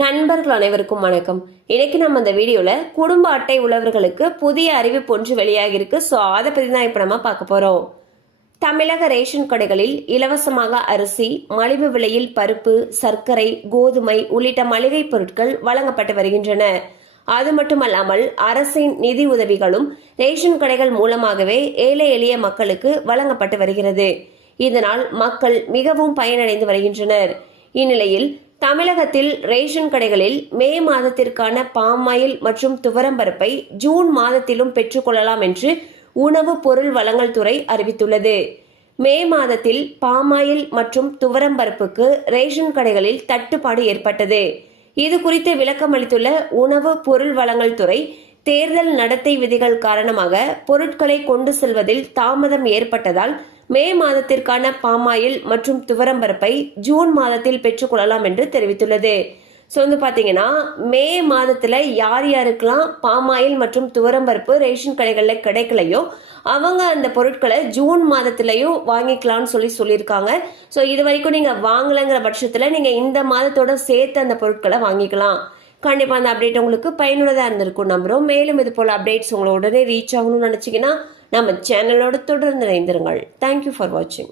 நண்பர்கள் அனைவருக்கும் வணக்கம். இன்னைக்கு நம்ம இந்த வீடியோல குடும்ப அட்டை உள்ளவர்களுக்கு புதிய அறிவிப்பு ஒன்று வெளியாகி இருக்கு. ஸோ அதை பத்தி தான் இப்ப நம்ம பார்க்க போறோம். தமிழக ரேஷன் கடைகளில் இலவசமாக அரிசி, மலிவு விலையில் பருப்பு, சர்க்கரை, கோதுமை உள்ளிட்ட மளிகை பொருட்கள் வழங்கப்பட்டு வருகின்றன. அது மட்டுமல்லாமல் அரசின் நிதி உதவிகளும் ரேஷன் கடைகள் மூலமாகவே ஏழை எளிய மக்களுக்கு வழங்கப்பட்டு வருகிறது. இதனால் மக்கள் மிகவும் பயனடைந்து வருகின்றனர். இந்நிலையில் தமிழகத்தில் ரேஷன் கடைகளில் மே மாதத்திற்கான பாமாயில் மற்றும் துவரம்பருப்பை ஜூன் மாதத்திலும் பெற்றுக்கொள்ளலாம் என்று உணவு பொருள் வழங்கல் துறை அறிவித்துள்ளது. மே மாதத்தில் பாமாயில் மற்றும் துவரம்பருப்புக்கு ரேஷன் கடைகளில் தட்டுப்பாடு ஏற்பட்டது. இது குறித்து விளக்கம் அளித்துள்ள உணவு பொருள் வழங்கல் துறை, தேர்தல் நடத்தை விதிகள் காரணமாக பொருட்களை கொண்டு செல்வதில் தாமதம் ஏற்பட்டதால் மே மாதத்திற்கான பாமாயில் மற்றும் துவரம்பருப்பை ஜூன் மாதத்தில் பெற்றுக்கொள்ளலாம் என்று தெரிவித்துள்ளது. ஸோ பார்த்தீங்கன்னா மே மாதத்தில் யார் யாருக்கெல்லாம் பாமாயில் மற்றும் துவரம்பருப்பு ரேஷன் கடைகளில் கிடைக்கலையோ அவங்க அந்த பொருட்களை ஜூன் மாதத்துலையும் வாங்கிக்கலாம்னு சொல்லியிருக்காங்க. ஸோ இது வரைக்கும் நீங்கள் வாங்கலைங்கிற பட்சத்தில் நீங்கள் இந்த மாதத்தோட சேர்த்து அந்த பொருட்களை வாங்கிக்கலாம். கண்டிப்பாக அந்த அப்டேட் உங்களுக்கு பயனுள்ளதாக இருந்திருக்கும் நம்புகிறோம். மேலும் இது போல் அப்டேட்ஸ் உங்களை உடனே ரீச் ஆகணும்னு நினச்சிங்கன்னா நம்ம சேனலோட தொடர்ந்து இணைந்திருங்கள். தேங்க்யூ ஃபார் வாட்சிங்.